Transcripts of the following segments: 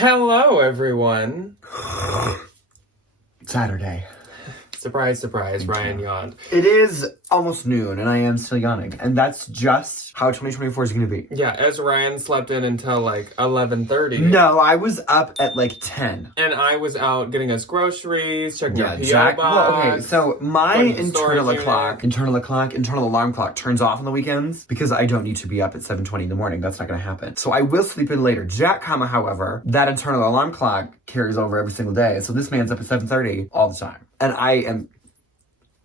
Hello, everyone. Saturday. Surprise, surprise, Ryan yawned. It is almost noon and I am still yawning. And that's just how 2024 is going to be. Yeah, as Ryan slept in until like 11:30. No, I was up at like 10. And I was out getting us groceries, checking our P.O. Jack. box. Well, okay, so my internal storage alarm clock turns off on the weekends because I don't need to be up at 7:20 in the morning. That's not going to happen. So I will sleep in later. Jack, however, that internal alarm clock carries over every single day. So this man's up at 7:30 all the time. And I am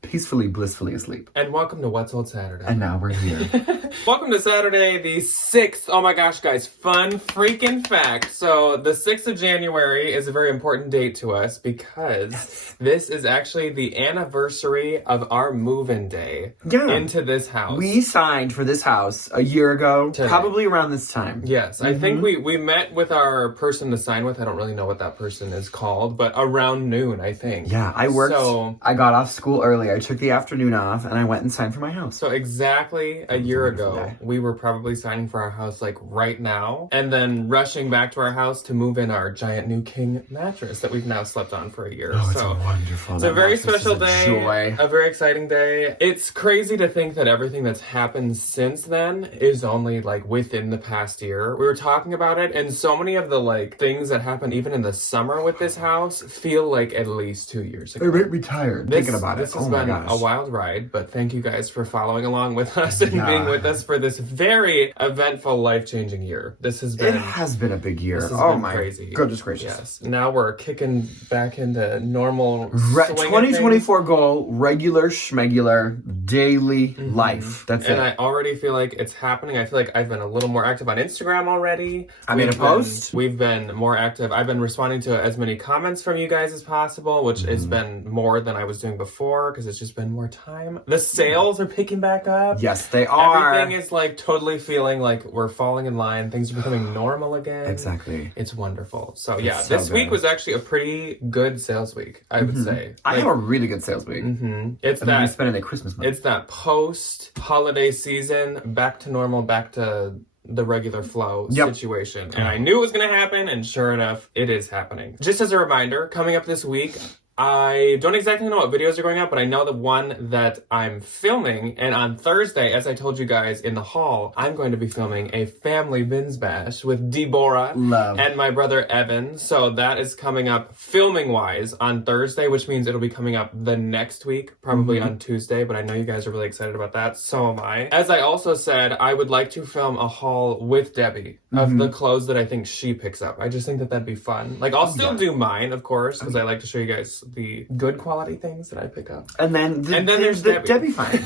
peacefully, blissfully asleep. And welcome to What's Old Saturday. And now we're here. Welcome to Saturday the 6th. Oh my gosh, guys, fun freaking fact. So the 6th of January is a very important date to us because this is actually the anniversary of our move-in day into this house. We signed for this house a year ago, probably around this time. Yes, I think we met with our person to sign with. I don't really know what that person is called, but around noon, I think. Yeah, I worked. So, I got off school early. I took the afternoon off and I went and signed for my house. So exactly a year ago, we were probably signing for our house like right now and then rushing back to our house to move in our giant new king mattress that we've now slept on for a year. Oh, it's wonderful. It's a very special day, a very exciting day. It's crazy to think that everything that's happened since then is only like within the past year. We were talking about it and so many of the like things that happened even in the summer with this house feel like at least 2 years ago. It made me tired thinking about it. This has been a wild ride, but thank you guys for following along with us and being with us for this very eventful, life-changing year. It has been a big year. Oh my crazy. Goodness gracious. Yes. Now we're kicking back into normal 2024 goal, regular schmegular daily life. That's it. And I already feel like it's happening. I feel like I've been a little more active on Instagram already. I made a post. We've been more active. I've been responding to as many comments from you guys as possible, which has been more than I was doing before because it's just been more time. The sales are picking back up. Yes, they are. Everything is like totally feeling like we're falling in line. Things are becoming normal again. Exactly. It's wonderful. So yeah, this week was actually a pretty good sales week, I would say. I have a really good sales week. It's and then we spent it at Christmas month. It's that post-holiday season, back to normal, back to the regular flow situation. And I knew it was going to happen, and sure enough, it is happening. Just as a reminder, coming up this week, I don't exactly know what videos are going up, but I know the one that I'm filming. And on Thursday, as I told you guys in the haul, I'm going to be filming a family bins bash with Deborah and my brother Evan. So that is coming up filming-wise on Thursday, which means it'll be coming up the next week, probably on Tuesday. But I know you guys are really excited about that. So am I. As I also said, I would like to film a haul with Debbie of the clothes that I think she picks up. I just think that that'd be fun. Like, I'll still do mine, of course, because I like to show you guys the good quality things that I pick up. And then there's the Debbie finds,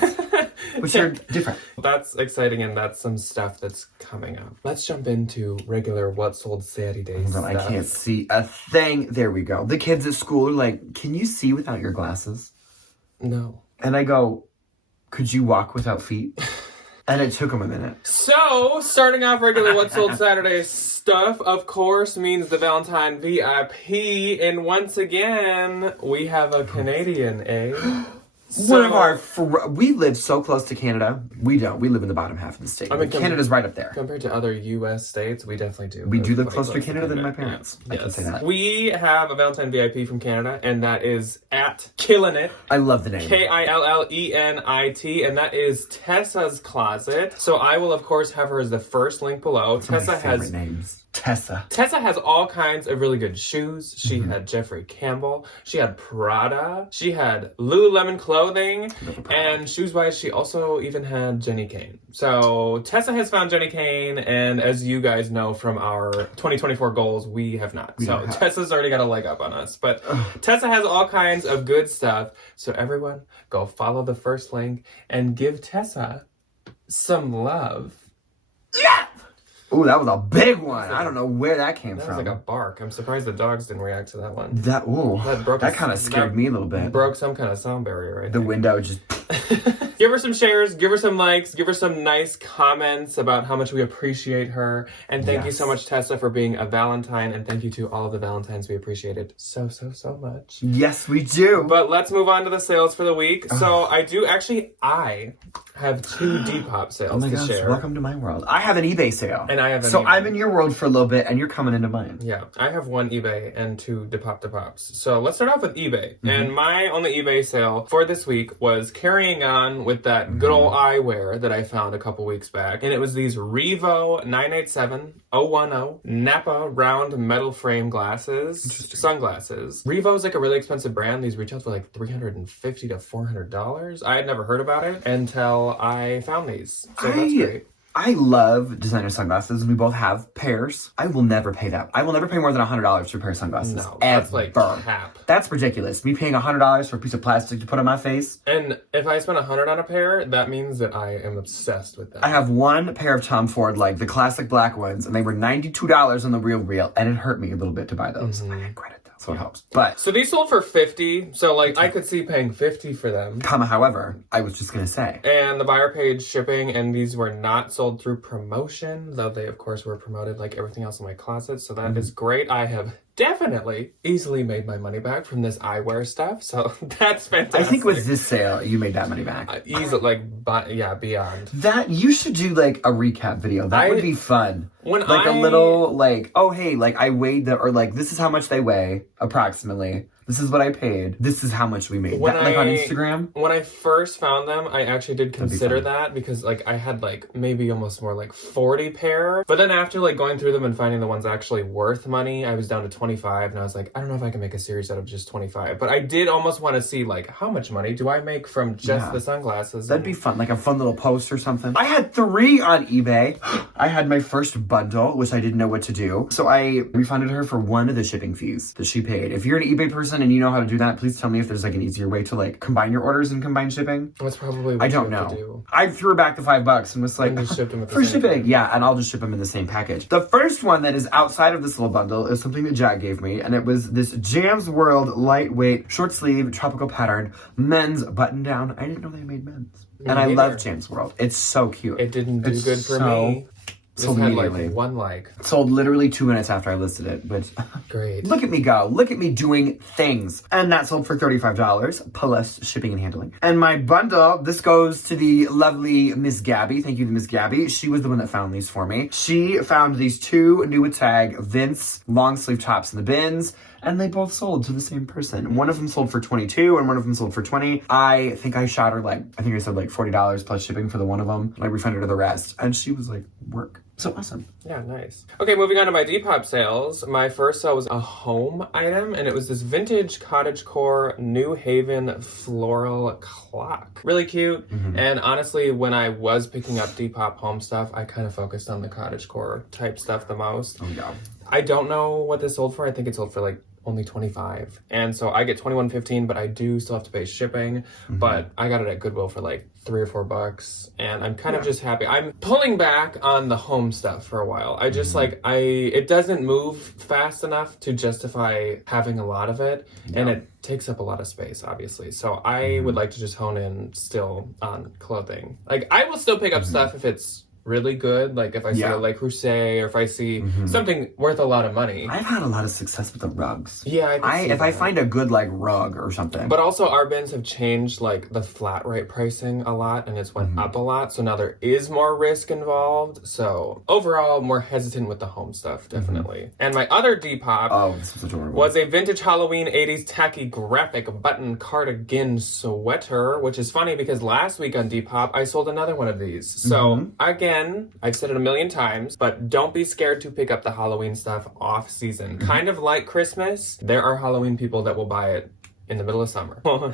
which are different. That's exciting, and that's some stuff that's coming up. Let's jump into regular What's Sold Saturday stuff. I can't see a thing. There we go. The kids at school are like, can you see without your glasses? No. And I go, could you walk without feet? And it took them a minute. So, starting off regular What's Sold Saturday stuff, of course, means the Valentine VIP. And once again, we have a Canadian, eh? One of our... we live so close to Canada. We don't. We live in the bottom half of the state. I mean, Canada's right up there. Compared to other U.S. states, we definitely do. We do live closer to Canada than my parents. Yes. I can say that. We have a Valentine VIP from Canada, and that is at Killin' It. I love the name. Killenit, and that is Tessa's Closet. So I will, of course, have her as the first link below. Tessa has... names. Tessa has all kinds of really good shoes. She had Jeffrey Campbell. She had Prada. She had Lululemon clothing. And shoes-wise, she also even had Jenny Kane. So Tessa has found Jenny Kane, and as you guys know from our 2024 goals, we have not. Tessa's already got a leg up on us. But Tessa has all kinds of good stuff. So everyone, go follow the first link and give Tessa some love. Yeah! Ooh, that was a big one. I don't know where that came from. That was like a bark. I'm surprised the dogs didn't react to that one. That kind of scared me a little bit. Broke some kind of sound barrier right The window just... Give her some shares, give her some likes, give her some nice comments about how much we appreciate her. And thank you so much, Tessa, for being a Valentine. And thank you to all of the Valentines. We appreciate it so much. Yes, we do. But let's move on to the sales for the week. So I have 2 Depop sales to share. Welcome to my world. I have an eBay sale. And I have an So eBay. I'm in your world for a little bit and you're coming into mine. Yeah, I have 1 eBay and 2 Depops. So let's start off with eBay. And my only eBay sale for this week was carrying on with that good old eyewear that I found a couple weeks back. And it was these Revo 987010 Napa round metal frame glasses, sunglasses. Revo's like a really expensive brand. These retail for like $350 to $400. I had never heard about it until I found these. So that's great. I love designer sunglasses, and we both have pairs. I will never pay that. I will never pay more than $100 for a pair of sunglasses. No, that's like cap. That's ridiculous. Me paying $100 for a piece of plastic to put on my face. And if I spend $100 on a pair, that means that I am obsessed with them. I have 1 pair of Tom Ford, like the classic black ones, and they were $92 on the real, and it hurt me a little bit to buy those. I had credit though, so it helps. But so these sold for $50, so like I could see paying $50 for them. However, I was just gonna say. And the buyer paid shipping, and these were not sold through promotion, though they of course were promoted like everything else in my closet, so that is great. I have definitely easily made my money back from this eyewear stuff, so that's fantastic. I think with this sale, you made that money back. Easily, beyond. That, you should do like a recap video. That would be fun. Like a little, like, oh hey, like I weighed the, or like this is how much they weigh, approximately. This is what I paid. This is how much we made. Like on Instagram? When I first found them, I actually did consider that because like I had like maybe almost more like 40 pair. But then after like going through them and finding the ones actually worth money, I was down to 25 and I was like, I don't know if I can make a series out of just 25. But I did almost want to see like how much money do I make from just the sunglasses. That'd be fun. Like a fun little post or something. I had 3 on eBay. I had my first bundle, which I didn't know what to do. So I refunded her for 1 of the shipping fees that she paid. If you're an eBay person and you know how to do that, please tell me if there's like an easier way to like combine your orders and combine shipping. That's probably what I don't know. I threw her back the $5 and was like, and just shipped them for shipping. Yeah, and I'll just ship them in the same package. The first one that is outside of this little bundle is something that Jack gave me, and it was this Jam's World lightweight short sleeve tropical pattern men's button down. I didn't know they made men's. And I love Jam's World. It's so cute. It didn't do good for me. Sold had immediately. like 1 like. Sold literally 2 minutes after I listed it, but great. Look at me go. Look at me doing things. And that sold for $35 plus shipping and handling. And my bundle, this goes to the lovely Miss Gabby. Thank you to Miss Gabby. She was the one that found these for me. She found these 2 new tag Vince long sleeve tops in the bins. And they both sold to the same person. One of them sold for $22 and one of them sold for $20. I think I shot her like, I think I said like $40 plus shipping for the one of them. And I refunded her the rest. And she was like, work. So awesome. Yeah, nice. Okay, moving on to my Depop sales. My first sale was a home item, and it was this vintage cottagecore New Haven floral clock. Really cute. And honestly, when I was picking up Depop home stuff, I kind of focused on the cottagecore type stuff the most. Oh, yeah. I don't know what this sold for. I think it sold for like only $25. And so I get $21.15, but I do still have to pay shipping. But I got it at Goodwill for like $3 or $4. And I'm kind of just happy. I'm pulling back on the home stuff for a while. I just it doesn't move fast enough to justify having a lot of it. And it takes up a lot of space, obviously. So I would like to just hone in still on clothing. Like I will still pick up stuff if it's really good, like if I see a Le Creuset or if I see something worth a lot of money. I've had a lot of success with the rugs. Yeah, I find a good like rug or something. But also our bins have changed like the flat rate pricing a lot, and it's went up a lot, so now there is more risk involved. So overall, more hesitant with the home stuff, definitely. And my other Depop was a vintage Halloween 80s tacky graphic button cardigan sweater, which is funny because last week on Depop I sold another one of these. So again, I've said it a million times, but don't be scared to pick up the Halloween stuff off season. Kind of like Christmas, there are Halloween people that will buy it in the middle of summer. Well,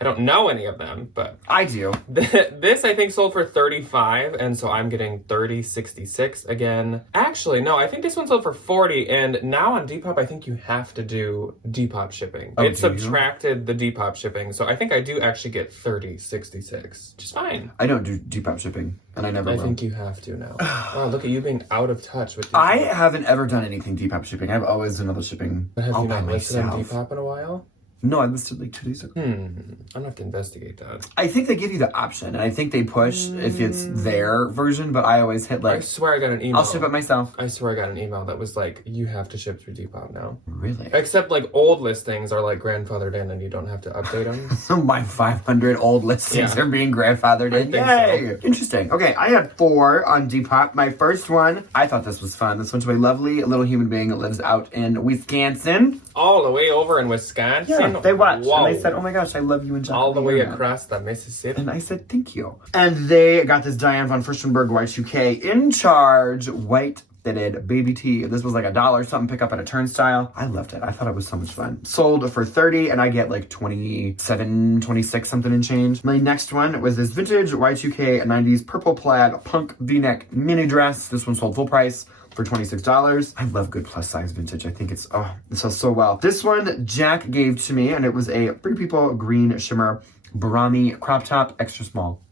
I don't know any of them, but I do. This I think sold for $35, and so I'm getting $30.66 again. Actually, no, I think this one sold for $40, and now on Depop I think you have to do Depop shipping. It subtracted the Depop shipping, so I think I do actually get $30.66, which is fine. I don't do Depop shipping, and I never will. I think you have to now. Wow, look at you being out of touch with Depop. I haven't ever done anything Depop shipping. I've always done other shipping. But have all you by not listed on myself. Depop in a while? No, I listed like 2 days ago. I'm gonna have to investigate that. I think they give you the option, and I think they push if it's their version, but I always hit like... I swear I got an email. I'll ship it myself. I swear I got an email that was like, you have to ship through Depop now. Really? Except like old listings are like grandfathered in and you don't have to update them. My 500 old listings are being grandfathered in. Yay! So. Interesting. Okay, I had 4 on Depop. My first one, I thought this was fun. This went to a lovely little human being that lives out in Wisconsin. All the way over in Wisconsin? Yeah, they watched. Whoa. And they said, oh my gosh, I love you and Jack. All the way across the Mississippi. And I said, thank you. And they got this Diane von Furstenberg Y2K in charge white fitted baby tee. This was like $1 something pick up at a turnstile. I loved it. I thought it was so much fun. Sold for $30 and I get like 27, 26 something and change. My next one was this vintage Y2K 90s purple plaid punk v-neck mini dress. This one sold full price for $26. I love good plus size vintage. I think it sells so well. This one Jack gave to me and it was a Free People green shimmer Barami crop top, extra small.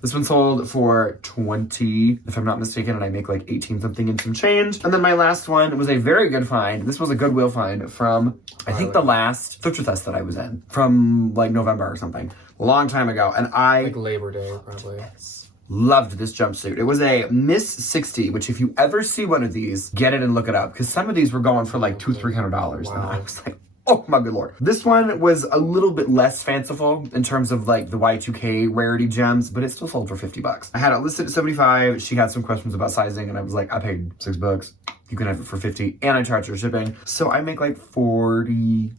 This one sold for $20, if I'm not mistaken, and I make like 18 something and some change. And then my last one was a very good find. This was a Goodwill find from, I think the last Thrifter Fest that I was in, from like November or something, a long time ago. And I... Like Labor Day, probably. Loved this jumpsuit. It was a Miss 60, which if you ever see one of these, get it and look it up. Because some of these were going for like $200-$300. Wow. And I was like, oh my good lord. This one was a little bit less fanciful in terms of like the Y2K rarity gems, but it still sold for $50. I had it listed at $75. She had some questions about sizing and I was like, I paid $6. You can have it for $50 and I charge her shipping. So I make like 43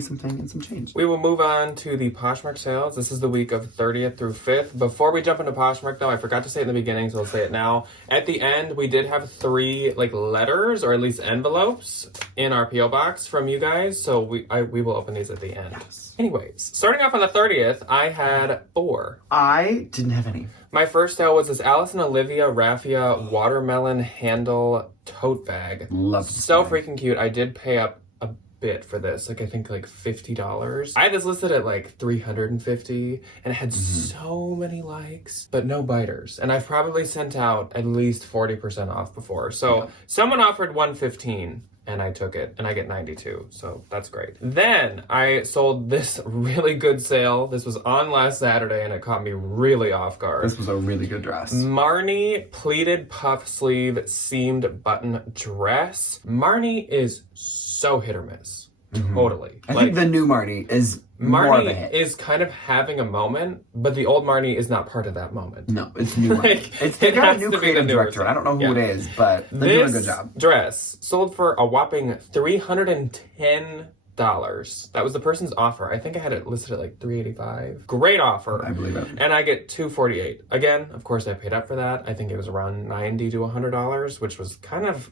something and some change. We will move on to the Poshmark sales. This is the week of 30th through 5th. Before we jump into Poshmark though, I forgot to say it in the beginning, so I'll say it now. At the end, we did have 3 like letters or at least envelopes in our PO box from you guys. So we will open these at the end. Yes. Anyways, starting off on the 30th, I had 4. I didn't have any. My first sale was this Alice and Olivia Raffia watermelon handle tote bag. Love this. So bag. freaking cute. I did pay up a bit for this, like I think like $50. I had this listed at like $350 and it had so many likes but no biters, and I've probably sent out at least 40% off before. So someone offered $115 and I took it and I get 92, so that's great. Then I sold this really good sale. This was on last Saturday and it caught me really off guard. This was a really good dress. Marni pleated puff sleeve seamed button dress. Marni is so hit or miss. Totally. I think the new Marni is more of a hit. Marni is kind of having a moment, but the old Marni is not part of that moment. No, it's new Marni. They got a new creative director. I don't know who it is, but they're doing a good job. This dress sold for a whopping $310. That was the person's offer. I think I had it listed at like $385. Great offer. I believe it. And I get $248. Again, of course I paid up for that. I think it was around $90 to $100, which was kind of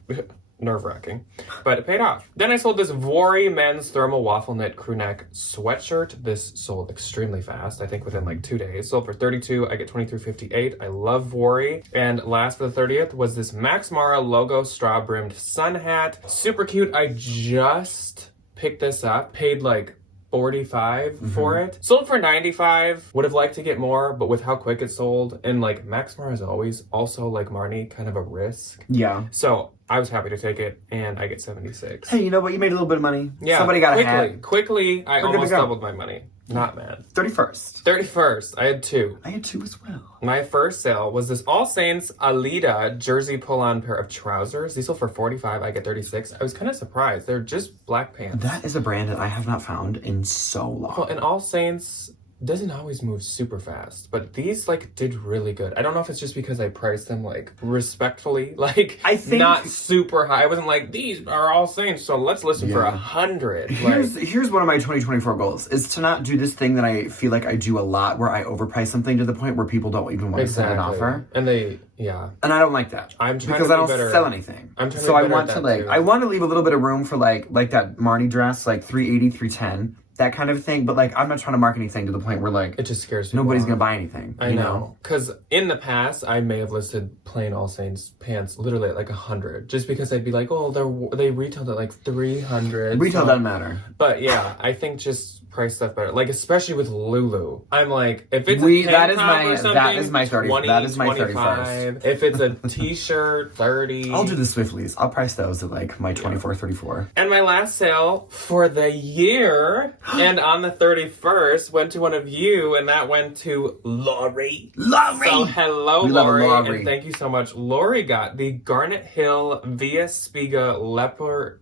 nerve-wracking, but it paid off. Then I sold this Vori men's thermal waffle knit crew neck sweatshirt. This sold extremely fast. I think within like 2 days. Sold for $32. I get $23.58. I love Vori. And last for the 30th was this Max Mara logo straw brimmed sun hat. Super cute. I just picked this up. Paid like $45 for it. Sold for $95. Would have liked to get more, but with how quick it sold, and like Max Mara is always also like Marni, kind of a risk. Yeah. So I was happy to take it, and I get $76. Hey, you know what? You made a little bit of money. Yeah. Somebody got a hat. Quickly, I We're good to almost go. doubled my money. Not mad. 31st. 31st, I had 2. I had 2 as well. My first sale was this All Saints Alita jersey pull-on pair of trousers. These sold for $45. I get $36. I was kind of surprised. They're just black pants. That is a brand that I have not found in so long. Well, and All Saints doesn't always move super fast, but these like did really good. I don't know if it's just because I priced them like respectfully, like I think not super high. I wasn't like, these are All Saints, so let's listen for 100. Here's one of my 2024 goals is to not do this thing that I feel like I do a lot where I overprice something to the point where people don't even want to send an offer. And and I don't like that. I'm trying because to I don't better. sell anything. I'm trying so to I be want better to at that, too. I want to leave a little bit of room for like that Marni dress, like 380, 310. That kind of thing, but like I'm not trying to mark anything to the point where like It just scares me. nobody's gonna buy anything. I know, because in the past I may have listed plain All Saints pants literally at like 100, just because I'd be like, oh, they retailed at like 300. Retail doesn't matter. But yeah, I think just price stuff better. Like, especially with Lulu. I'm like, if it's We- a that tank is top my- or something, that is my 30 20, that is my 25. If it's a t-shirt, 30. I'll do the Swiftleys. I'll price those at like my 24, 34. And my last sale for the year, and on the 31st, went to one of you, and that went to Lori. Lori! So hello, We love Lori, Lori. and thank you so much. Lori got the Garnet Hill Via Spiga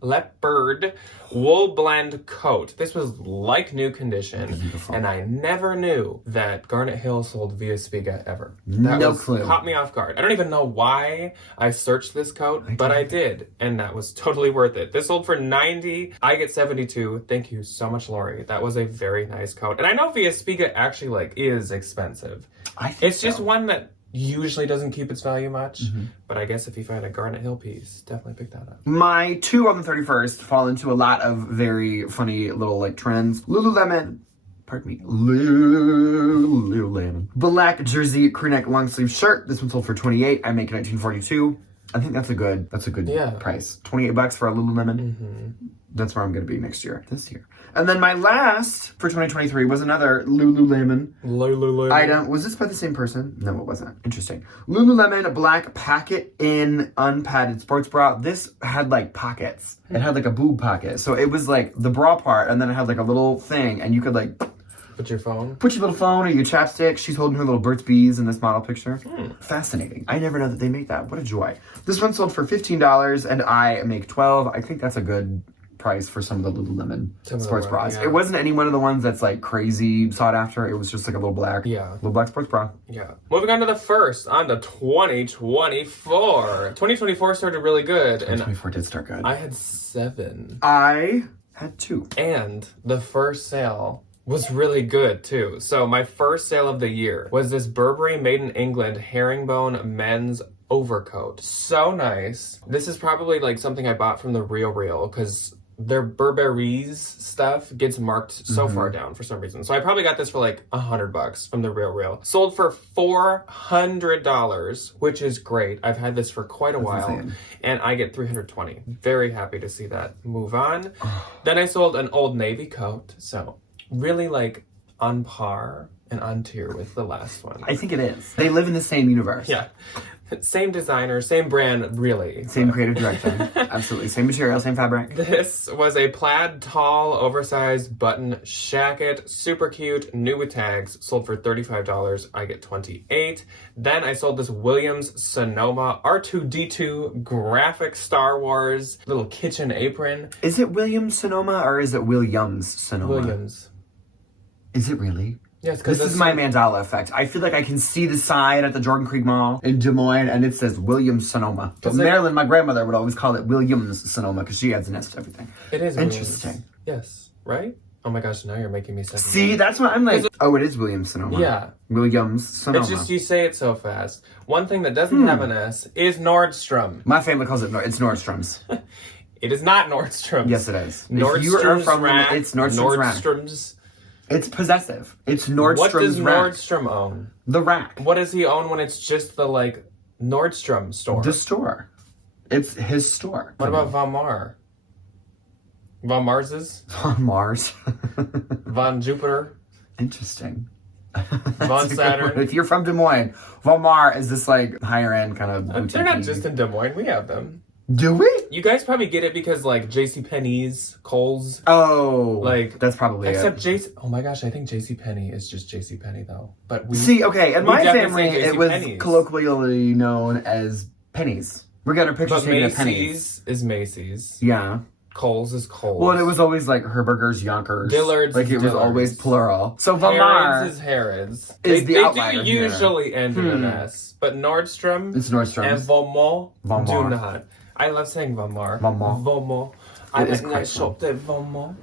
Leopard wool blend coat. This was like new condition, Beautiful. and I never knew that Garnet Hill sold Via Spiga ever. No clue. Caught me off guard. I don't even know why I searched this coat, but I did, and that was totally worth it. This sold for $90. I get $72. Thank you so much, Lori. That was a very nice coat, and I know Via Spiga actually like is expensive. I think It's just one that usually doesn't keep its value much, but I guess if you find a Garnet Hill piece, definitely pick that up. My 2 on the 31st fall into a lot of very funny little like trends. Lululemon. Pardon me. Lululemon. Black jersey crew neck long sleeve shirt. This one sold for $28. I make $19.42. I think that's a good price. $28 for a Lululemon. That's where I'm going to be this year. And then my last for 2023 was another Lululemon item. Was this by the same person? No, it wasn't. Interesting. Lululemon black packet in unpadded sports bra. This had like pockets. It had like a boob pocket. So it was like the bra part, and then it had like a little thing, and you could like Put your phone? Put your little phone or your chapstick. She's holding her little Burt's Bees in this model picture. Fascinating. I never know that they make that. What a joy. This one sold for $15 and I make $12. I think that's a good price for some of the Lululemon sports bras. Yeah. It wasn't any one of the ones that's like crazy sought after. It was just like a little black. Yeah. Little black sports bra. Yeah. Moving on to the first, on to 2024. 2024 started really good. 2024 did start good. I had 7. I had 2. And the first sale was really good too. So my first sale of the year was this Burberry Made in England herringbone men's overcoat. So nice. This is probably like something I bought from the Real because their Burberry's stuff gets marked so far down for some reason. So I probably got this for like $100 from the Real. Sold for $400, which is great. I've had this for quite a while. Insane. And I get $320. Very happy to see that. Move on. Then I sold an Old Navy coat. So really like on par and on tier with the last one. I think it is. They live in the same universe. Yeah. Same designer, same brand, really. Same creative direction. Absolutely. Same material, same fabric. This was a plaid, tall, oversized button shacket. Super cute, new with tags. Sold for $35. I get $28. Then I sold this Williams Sonoma R2-D2 graphic Star Wars little kitchen apron. Is it Williams Sonoma or is it Williams Sonoma? Williams. Is it really? Yes, because this is my Mandela effect. I feel like I can see the sign at the Jordan Creek Mall in Des Moines, and it says Williams Sonoma. But Marilyn, my grandmother, would always call it Williams Sonoma because she adds an S to everything. It is interesting. Williams. Yes, right? Oh my gosh, now you're making me second. See, that's what I'm like. Oh, it is Williams Sonoma. Yeah. Williams Sonoma. It's just you say it so fast. One thing that doesn't have an S is Nordstrom. My family calls it it's Nordstrom's. It is not Nordstrom. Yes, it is. Nordstrom's if you are from rack, it's Nordstrom's rack. Nordstrom's. It's possessive. It's Nordstrom's What does rack. Nordstrom own? The rack. What does he own when it's just the like Nordstrom store? The store. It's his store. What about Von Mar? Von Mars's? On Mars? Von Jupiter? Interesting. Von Saturn? If you're from Des Moines, Von Mar is this like higher end kind of boutique. They're not just in Des Moines. We have them. Do we? You guys probably get it because like JCPenney's, Kohl's. Oh, Like that's probably except it. Oh my gosh, I think JCPenney is just JCPenney though. But we See, okay, in we my definitely family, say it was JCPenney's. colloquially known as pennies. We're getting pictures But taken at pennies. Macy's is Macy's. Yeah. Kohl's is Kohl's. Well, it was always like Herberger's, Yonkers. Dillard's Like is it was Dillard's. always plural. So Von Mar Harrods is Harrods. is the they outlier do here. usually end in an S, but Nordstrom It's and Nordstrom's. Von Mar Von do Mar. not. I love saying Von Mar. Von Mar. Von Mar. I It is went and I quite shopped at Von Mar.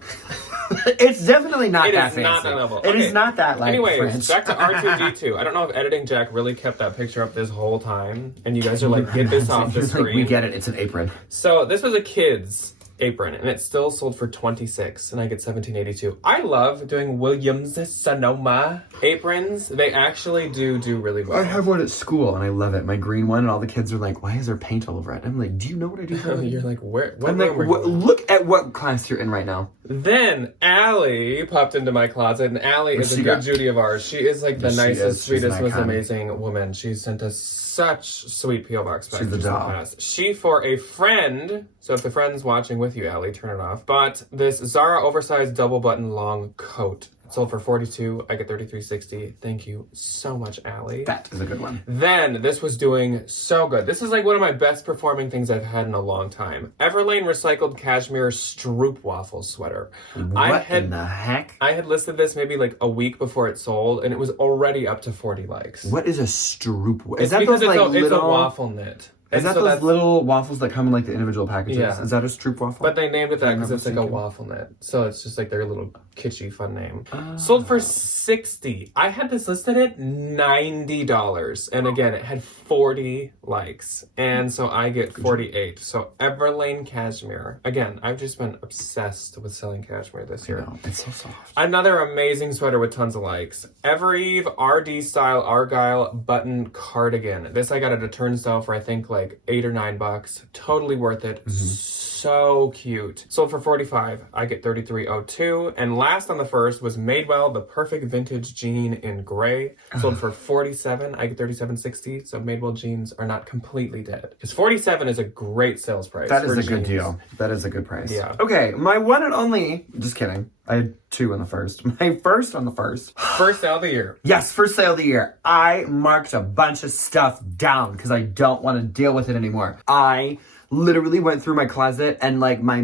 It's definitely not It that is fancy. not that level. It Okay. is not that like Anyways, French. back to R2D2. I don't know if Editing Jack really kept that picture up this whole time, and you guys are like, get this off the Like, screen. we get it. It's an apron. So this was a kid's apron, and it still sold for $26, and I get $17.82. I love doing Williams-Sonoma aprons. They actually do really well. I have one at school, and I love it. My green one, and all the kids are like, why is there paint all over it? I'm like, do you know what I do for You're like, where? I'm like, look at what class you're in right now. Then Allie popped into my closet, and Allie is a good Judy of ours. She is like the nicest, sweetest, most amazing woman. She sent us such sweet P.O. Box packages. She's the doll. She, for a friend, so if the friend's watching with you, Allie, turn it off, but this Zara oversized double button long coat. Sold for $42. I get $33.60. Thank you so much, Allie. That is a good one. Then, this was doing so good. This is like one of my best performing things I've had in a long time. Everlane recycled cashmere Stroop waffle sweater. What in the heck? I had listed this maybe like a week before it sold, and it was already up to 40 likes. What is a Stroop? Is that those like little... It's a waffle knit. Is that those little waffles that come in like the individual packages? Yeah. Is that a Stroop waffle? But they named it that because it's like a waffle knit. So it's just like their little kitschy fun name. Sold for $60. I had this listed at $90. And again, it had 40 likes. And so I get 48. So Everlane cashmere. Again, I've just been obsessed with selling cashmere this year. It's so soft. Another amazing sweater with tons of likes. Evereve RD style Argyle button cardigan. This I got at a turnstile for I think like $8 or $9. Totally worth it. So cute. Sold for $45. I get $33.02. And last on the first was Madewell, the perfect vintage jean in gray. Sold for $47. I get $37.60. So Madewell jeans are not completely dead. Because $47 is a great sales price. That is a good deal. That is a good price. Yeah. Okay, my one and only. Just kidding. I had two on the first. My first on the first. First sale of the year. Yes, first sale of the year. I marked a bunch of stuff down because I don't want to deal with it anymore. I literally went through my closet and like my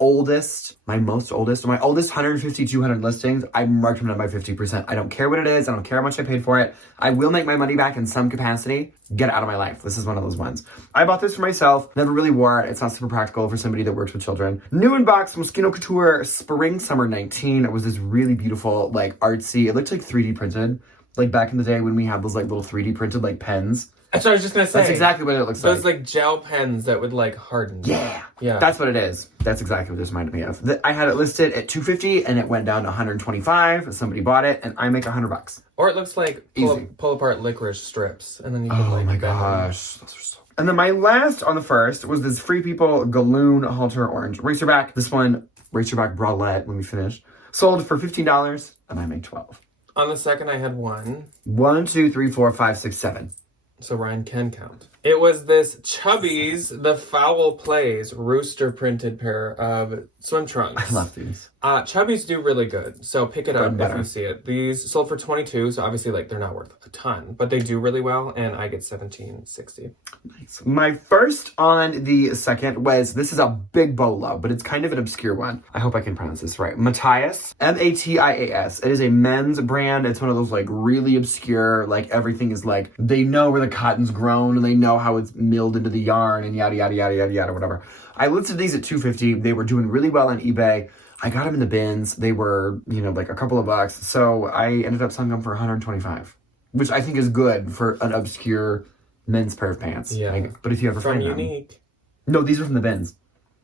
oldest 150, 200 listings, I marked them down by 50%. I don't care what it is. I don't care how much I paid for it. I will make my money back in some capacity. Get it out of my life. This is one of those ones. I bought this for myself. Never really wore it. It's not super practical for somebody that works with children. New in box, Moschino Couture Spring Summer 19. It was this really beautiful, like artsy. It looked like 3D printed. Like back in the day when we had those like little 3D printed like pens. That's what I was just gonna say. That's exactly what it looks like. Those like gel pens that would like harden. Yeah. Yeah. That's what it is. That's exactly what this reminded me of. I had it listed at $250 and it went down to $125. Somebody bought it and I make $100. Or it looks like pull apart licorice strips and then you can like. Oh my gosh. Those are so. And then my last on the first was this Free People Galloon Halter Orange Racerback. This one, Racerback bralette, let me finish. Sold for $15 and I made $12. On the second I had one. 1, 2, 3, 4, 5, 6, 7. So Ryan can count. It was this Chubby's The Foul Plays rooster printed pair of swim trunks. I love these. Chubby's do really good, so pick it up if you see it. These sold for $22, so obviously like they're not worth a ton, but they do really well, and I get $17.60. Nice. My first on the second was, this is a big bolo, but it's kind of an obscure one. I hope I can pronounce this right. Matthias, Matias. It is a men's brand. It's one of those like really obscure, like everything is like, they know where the cotton's grown and they know how it's milled into the yarn and yada, yada, yada, yada, yada, whatever. I listed these at $250. They were doing really well on eBay. I got them in the bins. They were, like a couple of bucks. So I ended up selling them for $125, which I think is good for an obscure men's pair of pants. Yeah. But if you ever find them. From Unique. No, these are from the bins.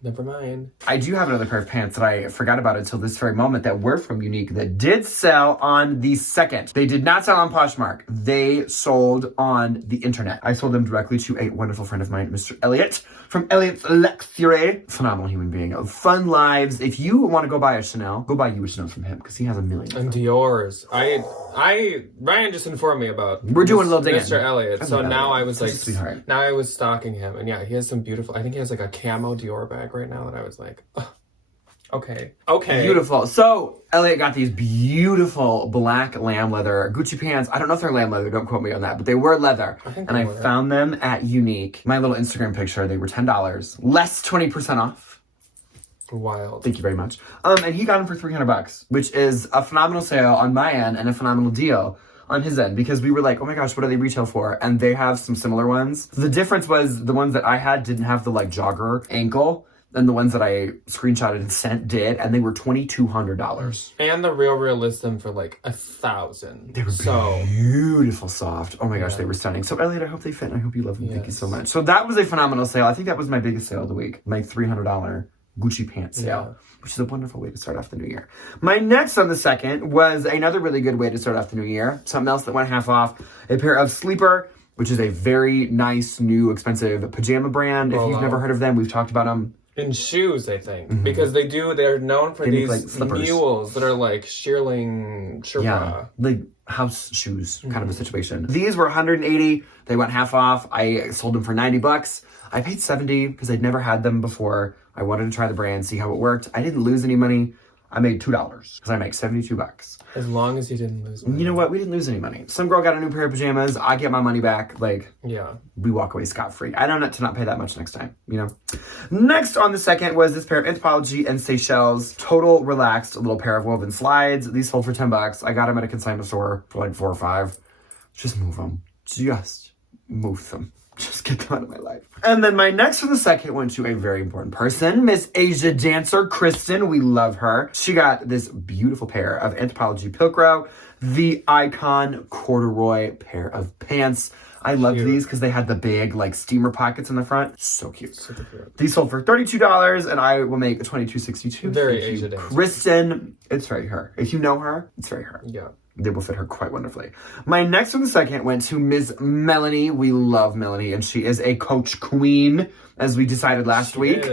Never mind. I do have another pair of pants that I forgot about until this very moment that were from Unique that did sell on the second. They did not sell on Poshmark. They sold on the internet. I sold them directly to a wonderful friend of mine, Mr. Elliot, from Elliot's Luxury. Phenomenal human being. Fun lives. If you want to go buy a Chanel, go buy you a Chanel from him because he has a million. And Dior's. Ryan just informed me about. We're doing a little digging. Mr. Elliot. So now I was like, sweetheart. Now I was stalking him, and yeah, he has some beautiful. I think he has like a camo Dior bag right now that I was like, oh, okay. Beautiful. So Elliot got these beautiful black lamb leather Gucci pants. I don't know if they're lamb leather. Don't quote me on that, but they were leather. I found them at Unique. My little Instagram picture. They were $10, less 20% off. Wild. Thank you very much. And he got them for $300, which is a phenomenal sale on my end and a phenomenal deal on his end, because we were like, oh my gosh, what do they retail for? And they have some similar ones. The difference was the ones that I had didn't have the like jogger ankle, and the ones that I screenshotted and sent did, and they were $2,200. And the real list them for like $1,000. They were beautiful, soft. Oh my gosh, they were stunning. So Elliot, I hope they fit. I hope you love them. Yes. Thank you so much. So that was a phenomenal sale. I think that was my biggest sale of the week. My $300 Gucci pants sale, which is a wonderful way to start off the new year. My next on the 2nd was another really good way to start off the new year. Something else that went half off. A pair of Sleeper, which is a very nice, new, expensive pajama brand. If you've never heard of them, we've talked about them. In shoes, I think. Because they're known for these mules that are like shearling Sherpa. Yeah, like house shoes kind of a situation. These were $180. They went half off. I sold them for $90. I paid $70 because I'd never had them before. I wanted to try the brand, see how it worked. I didn't lose any money. I made $2 because I make $72. As long as you didn't lose money. You know what? We didn't lose any money. Some girl got a new pair of pajamas. I get my money back. Like, we walk away scot-free. I don't know to not pay that much next time, you know? Next on the 2nd was this pair of Anthropologie and Seychelles Total Relaxed little pair of woven slides. These sold for $10. I got them at a consignment store for like $4 or $5. Just move them. Just move them. Just get them out of my life. And then my next for the 2nd went to a very important person, Miss Asia Dancer, Kristen. We love her. She got this beautiful pair of Anthropologie Pilcrow, the icon corduroy pair of pants. I loved these because they had the big like steamer pockets in the front. So cute. Super cute. These sold for $32 and I will make $22.62. Very Asia Dancer. Kristen, it's very her. If you know her, it's very her. Yeah. They will fit her quite wonderfully. My next for the 2nd went to Ms. Melanie. We love Melanie, and she is a Coach queen, as we decided last week.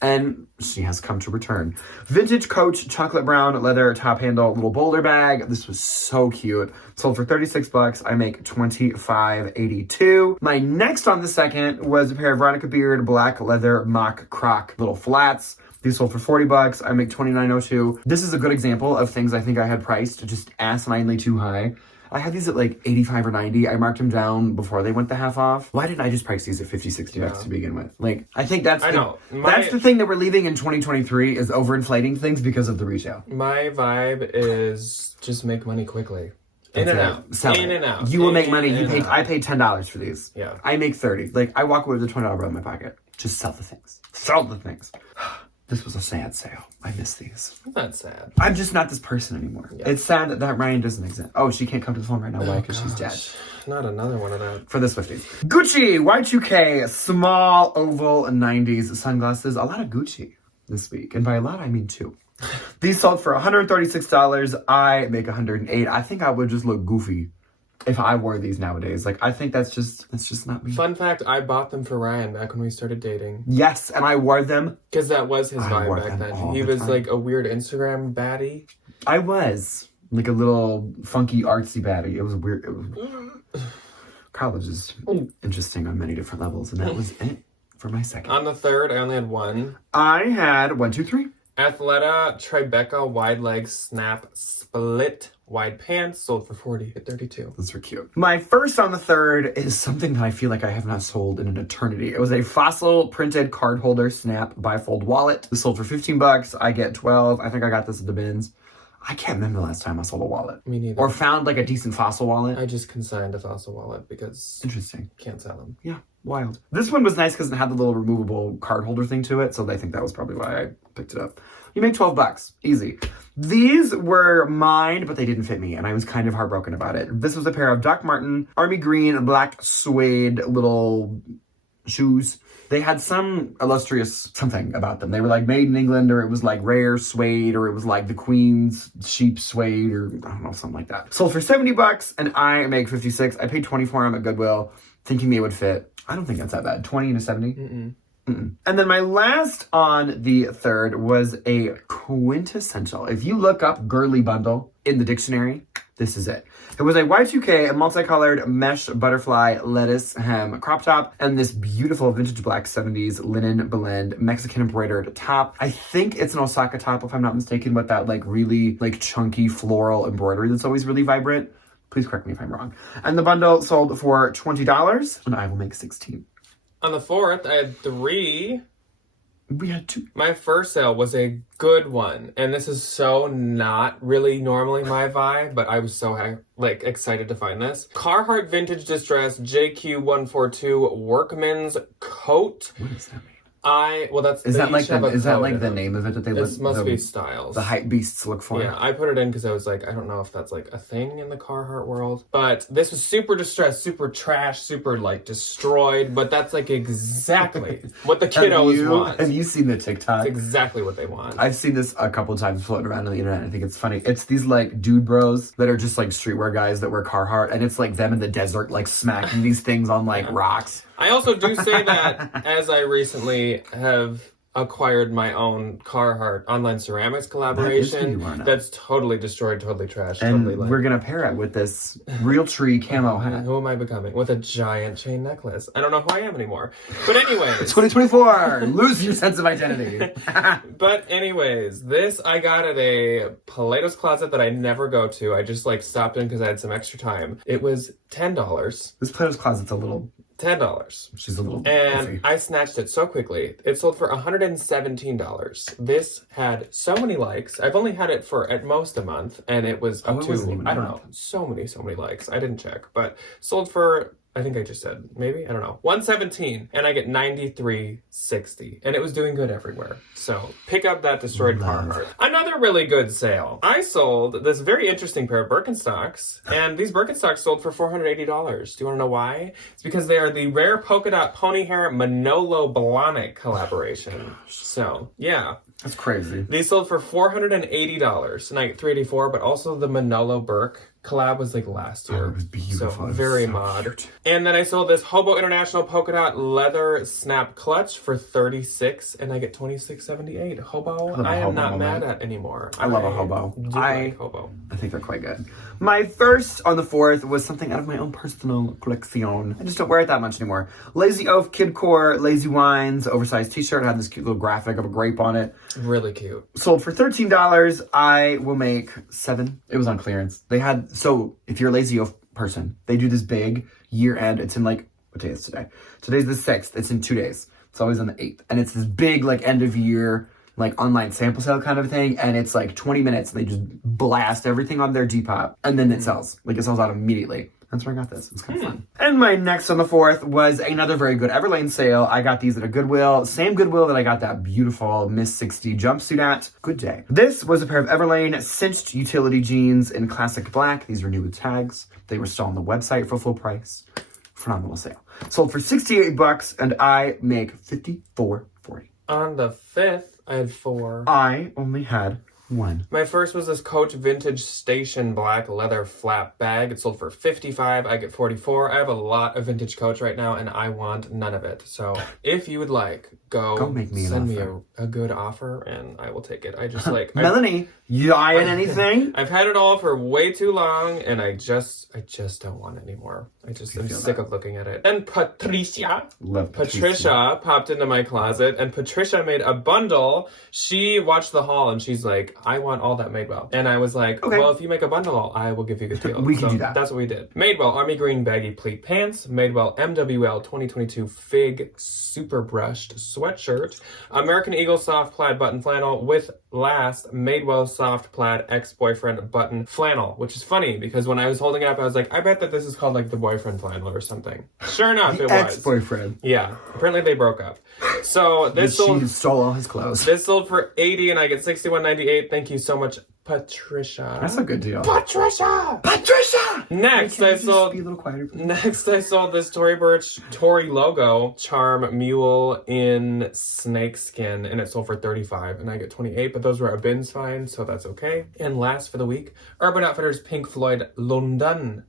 And she has come to return. Vintage Coach chocolate brown leather top handle little boulder bag. This was so cute. Sold for $36. I make $25.82. My next on the 2nd was a pair of Veronica Beard black leather mock croc little flats. These sold for $40. I make $29.02. This is a good example of things I think I had priced just asininely too high. I had these at like $85 or $90. I marked them down before they went the half off. Why didn't I just price these at $50-$60 to begin with? Like, I think that's that's the thing that we're leaving in 2023 is overinflating things because of the retail. My vibe is just make money quickly. In and out. In and out. You will make money. I paid $10 for these. Yeah. I make $30. Like, I walk away with a $20 bill in my pocket. Just sell the things. Sell the things. This was a sad sale. I miss these. That's sad. I'm just not this person anymore. Yeah. It's sad that Ryan doesn't exist. Oh, she can't come to the phone right now. Why? Because she's dead. Not another one of that. For the Swifties. Gucci Y2K small oval 90s sunglasses. A lot of Gucci this week. And by a lot, I mean 2. These sold for $136. I make $108. I think I would just look goofy if I wore these nowadays. Like, I think that's just not me. Fun fact, I bought them for Ryan back when we started dating. Yes, and I wore them. Because that was his vibe back then. He was like a weird Instagram baddie. I was. Like a little funky artsy baddie. It was weird. College is interesting on many different levels, and that was it for my 2nd. On the 3rd, I only had one. I had 1, 2, 3. Athleta Tribeca wide leg snap split wide pants sold for $40 at $32. Those are cute. My first on the 3rd is something that I feel like I have not sold in an eternity. It was a fossil printed card holder snap bifold wallet. This sold for $15. I get $12. I think I got this at the bins. I can't remember the last time I sold a wallet. Me neither. Or found like a decent fossil wallet. I just consigned a fossil wallet because interesting. Can't sell them. Yeah, wild. This one was nice because it had the little removable card holder thing to it, so I think that was probably why I picked it up. You made $12. Easy. These were mine, but they didn't fit me, and I was kind of heartbroken about it. This was a pair of Doc Marten army green black suede little shoes. They had some illustrious something about them. They were like made in England, or it was like rare suede, or it was like the Queen's sheep suede, or I don't know, something like that. Sold for $70, and I make $56. I paid $24 on them at Goodwill, thinking they would fit. I don't think that's that bad. 20 and a 70. Mm-mm. Mm-mm. And then my last on the 3rd was a quintessential. If you look up girly bundle in the dictionary, this is it. It was a Y2K, a multicolored mesh butterfly lettuce hem crop top, and this beautiful vintage black 70s linen blend Mexican embroidered top. I think it's an Osaka top, if I'm not mistaken, with that like really like chunky floral embroidery that's always really vibrant. Please correct me if I'm wrong. And the bundle sold for $20, and I will make $16. On the 4th, I had 3. We had 2. My first sale was a good one, and this is so not really normally my vibe, but I was so excited to find this. Carhartt Vintage Distress JQ142 Workman's Coat. What does that mean? That's Is they that like each have a code the in name of it that they This must the, be styles. the hype beasts look for? Yeah, I put it in because I was like, I don't know if that's like a thing in the Carhartt world. But this was super distressed, super trash, super like destroyed. But that's like exactly what the kiddos want. Have you seen the TikTok? It's exactly what they want. I've seen this a couple times floating around on the internet. I think it's funny. It's these like dude bros that are just like streetwear guys that wear Carhartt, and it's like them in the desert like smacking these things on like rocks. I also do say that as I recently have acquired my own Carhartt online ceramics collaboration that's totally destroyed, totally trashed, and totally we're gonna pair it with this real tree camo hat. Who am I becoming? With a giant chain necklace. I don't know who I am anymore. But anyways. 2024! Lose your sense of identity. But anyways, this I got at a Plato's Closet that I never go to. I just like stopped in because I had some extra time. It was $10. This Plato's Closet's a little... $10. She's a little And busy. I snatched it so quickly. It sold for $117. This had so many likes. I've only had it for at most a month, and it was up to, I don't know, so many likes. I didn't check, but sold for, I think I just said, maybe? I don't know. 117, and I get 93.60, and it was doing good everywhere. So pick up that destroyed Carhartt. Another really good sale. I sold this very interesting pair of Birkenstocks, and these Birkenstocks sold for $480. Do you want to know why? It's because they are the rare polka dot pony hair Manolo Blahnik collaboration. So, yeah. That's crazy. These sold for $480, and I get $384, but also the Manolo Burke collab was like last year. Oh, it was beautiful. So very mod. Cute. And then I sold this Hobo International polka dot leather snap clutch for $36, and I get $26.78. Hobo, I am not mad at anymore. I love a hobo. I like hobo. I think they're quite good. My first on the 4th was something out of my own personal collection. I just don't wear it that much anymore. Lazy Oaf Kidcore Lazy Wines oversized t-shirt. It had this cute little graphic of a grape on it. Really cute. Sold for $13. I will make $7. It was on clearance. They had, so if you're a Lazy Oaf person, they do this big year end. It's in like, what day is today? Today's the 6th. It's in 2 days. It's always on the 8th. And it's this big like end of year like online sample sale kind of thing, and it's like 20 minutes and they just blast everything on their Depop, and then it sells. Like it sells out immediately. That's where I got this. It's kind of fun. And my next on the 4th was another very good Everlane sale. I got these at a Goodwill. Same Goodwill that I got that beautiful Miss 60 jumpsuit at. Good day. This was a pair of Everlane cinched utility jeans in classic black. These are new with tags. They were still on the website for full price. Phenomenal sale. Sold for $68, and I make $54.40. On the 5th, I had 4. I only had 1. My first was this Coach Vintage Station Black leather flap bag. It sold for $55. I get $44. I have a lot of vintage Coach right now, and I want none of it. So if you would like, go make me send an me offer. a good offer, and I will take it. I just like Melanie, you eyeing anything? I've had it all for way too long, and I just don't want it anymore. I just am sick of looking at it. And Patricia popped into my closet, and Patricia made a bundle. She watched the haul, and she's like, I want all that Madewell. And I was like, okay, well, if you make a bundle, I will give you a good deal. We can do that. That's what we did. Madewell Army Green Baggy Pleat Pants, Madewell MWL 2022 Fig Super Brushed Sweatshirt, American Eagle Soft Plaid Button Flannel with last Madewell Soft Plaid Ex-Boyfriend Button Flannel, which is funny because when I was holding it up, I was like, I bet that this is called like the boyfriend flannel or something. Sure enough, it was. Ex-boyfriend. Yeah. Apparently they broke up. So this She stole all his clothes. This sold for $80, and I get $61.98. Thank you so much, Patricia. That's a good deal. Patricia! Next, I sold. Be a little quieter, please? Next, I sold this Tory Burch Tory logo charm mule in snakeskin, and it sold for $35, and I get $28. But those were a bins find, so that's okay. And last for the week, Urban Outfitters Pink Floyd London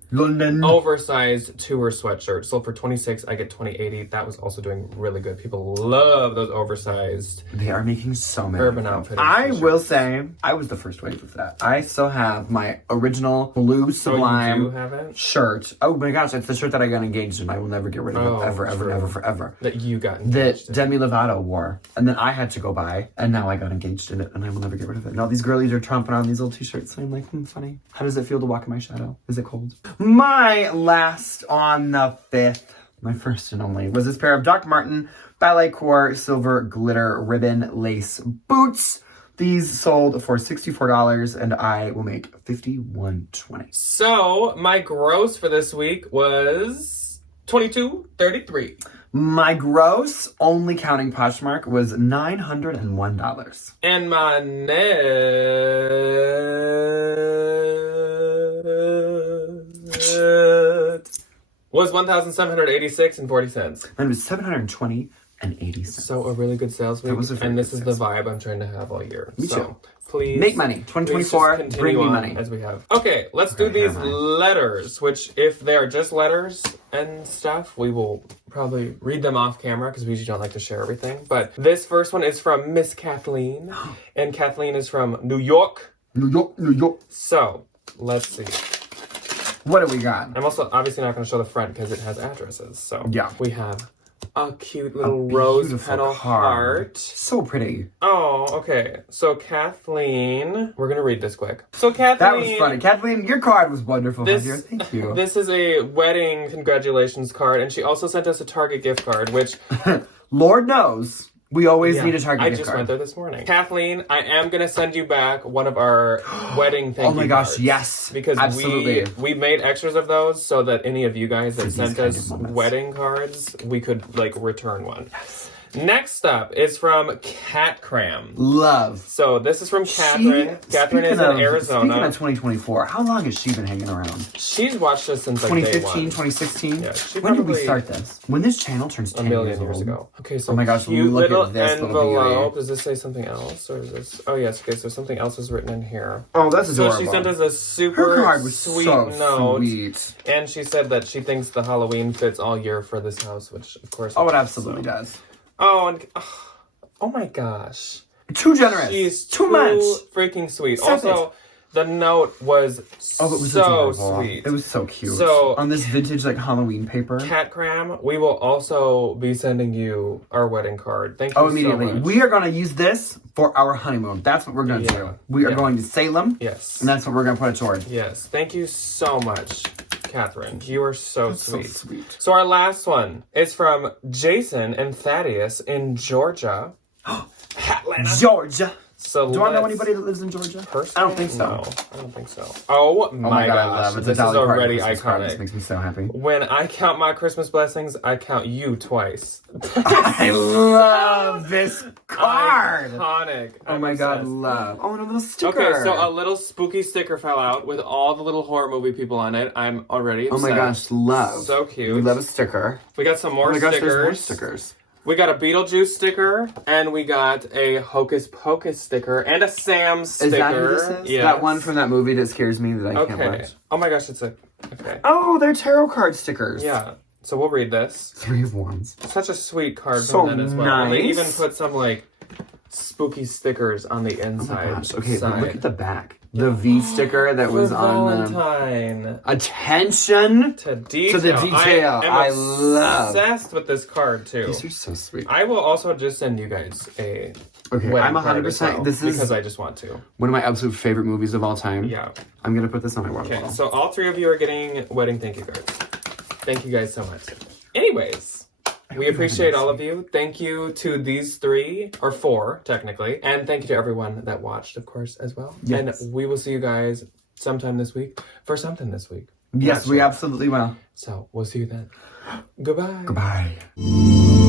oversized tour sweatshirt sold for $26. I get $20.80. That was also doing really good. People love those oversized. They are making so many. Urban Outfitters. I will say, I was the first wave of that. I still have my original blue Sublime you do have it? shirt. Oh my gosh, it's the shirt that I got engaged in. I will never get rid of it ever, forever. That you got engaged that Demi Lovato wore. And then I had to go buy, and now I got engaged in it, and I will never get rid of it. And all these girlies are tromping on these little t-shirts, and I'm like, funny. How does it feel to walk in my shadow? Is it cold? My last on the 5th, my first and only, was this pair of Doc Martin Ballet Core Silver Glitter Ribbon Lace Boots. These sold for $64, and I will make $51.20. So my gross for this week was $22.33. My gross, only counting Poshmark, was $901. And my net was $1,786.40. Mine was $720.80. So a really good sales week. And this is the vibe I'm trying to have all year. Me too. Please make money. 2024, bring me money. As we have. Okay, let's do these letters, which if they are just letters and stuff, we will probably read them off camera because we usually don't like to share everything. But this first one is from Miss Kathleen, and Kathleen is from New York. New York, New York. So, let's see. What do we got? I'm also obviously not going to show the front because it has addresses. So, yeah. We have a cute little rose petal heart. So pretty. Oh, okay. So Kathleen, we're gonna read this quick. So Kathleen, that was funny. Kathleen, your card was wonderful. Thank you. This is a wedding congratulations card, and she also sent us a Target gift card, which Lord knows we always need a Target gift card. I just went there this morning. Kathleen, I am gonna send you back one of our wedding thank you cards. Oh my gosh, yes. Because we made extras of those so that any of you guys that sent us wedding cards, we could like return one. Yes. Next up is from Cat Cram. Love. So this is from Catherine. Catherine is in Arizona. Speaking of 2024, how long has she been hanging around? She's watched us since like 2015, 2016? Yeah. When did we start this? When this channel turns 10 years ago. Okay, so oh my gosh, cute look little at this envelope. Does this say something else? Or is this... Oh yes, okay, so something else is written in here. Oh, that's adorable. So she sent us a super Her card was sweet so note. Sweet. And she said that she thinks the Halloween fits all year for this house, which of course... Oh, it absolutely does. Oh, and oh my gosh. Too generous. She's too much. Freaking sweet. Also, the note was so sweet. It was so cute. So on this vintage like Halloween paper. Cat Cram, we will also be sending you our wedding card. Thank you immediately. so much. We are going to use this for our honeymoon. That's what we're going to do. We are going to Salem. Yes. And that's what we're going to put it toward. Yes. Thank you so much, Catherine. You are so sweet. So sweet. So our last one is from Jason and Thaddeus in Georgia. Atlanta. Georgia. So do I know anybody that lives in Georgia? Personally? I don't think so. No, I don't think so. Oh my gosh. This is already iconic. This makes me so happy. When I count my Christmas blessings, I count you twice. I love this card. Iconic. Oh my god, love. Oh, and a little sticker. Okay, so a little spooky sticker fell out with all the little horror movie people on it. I'm already obsessed. Oh my gosh, love. So cute. We love a sticker. We got some more stickers. There's more stickers. We got a Beetlejuice sticker, and we got a Hocus Pocus sticker, and a Sam sticker. Is that who this is? Yes. That one from that movie that scares me that I can't watch. Oh my gosh, it's a... Okay. Oh, they're tarot card stickers. Yeah. So we'll read this. 3 of Wands. Such a sweet card so from them as well. Nice. And they even put some, like, spooky stickers on the inside. Oh my gosh. Okay, but look at the back. The V sticker that was on Valentine. Attention to detail. To the detail. I love. Obsessed with this card too. These are so sweet. I will also just send you guys a. Okay, I'm 100%. Well, this is because I just want to. One of my absolute favorite movies of all time. Yeah. I'm gonna put this on my water bottle. Okay, so all 3 of you are getting wedding thank you cards. Thank you guys so much. Anyways. We appreciate all of you. Thank you to these 3, or 4, technically. And thank you to everyone that watched, of course, as well. Yes. And we will see you guys sometime this week for something this week. Yes, we absolutely will. So, we'll see you then. Goodbye. Goodbye.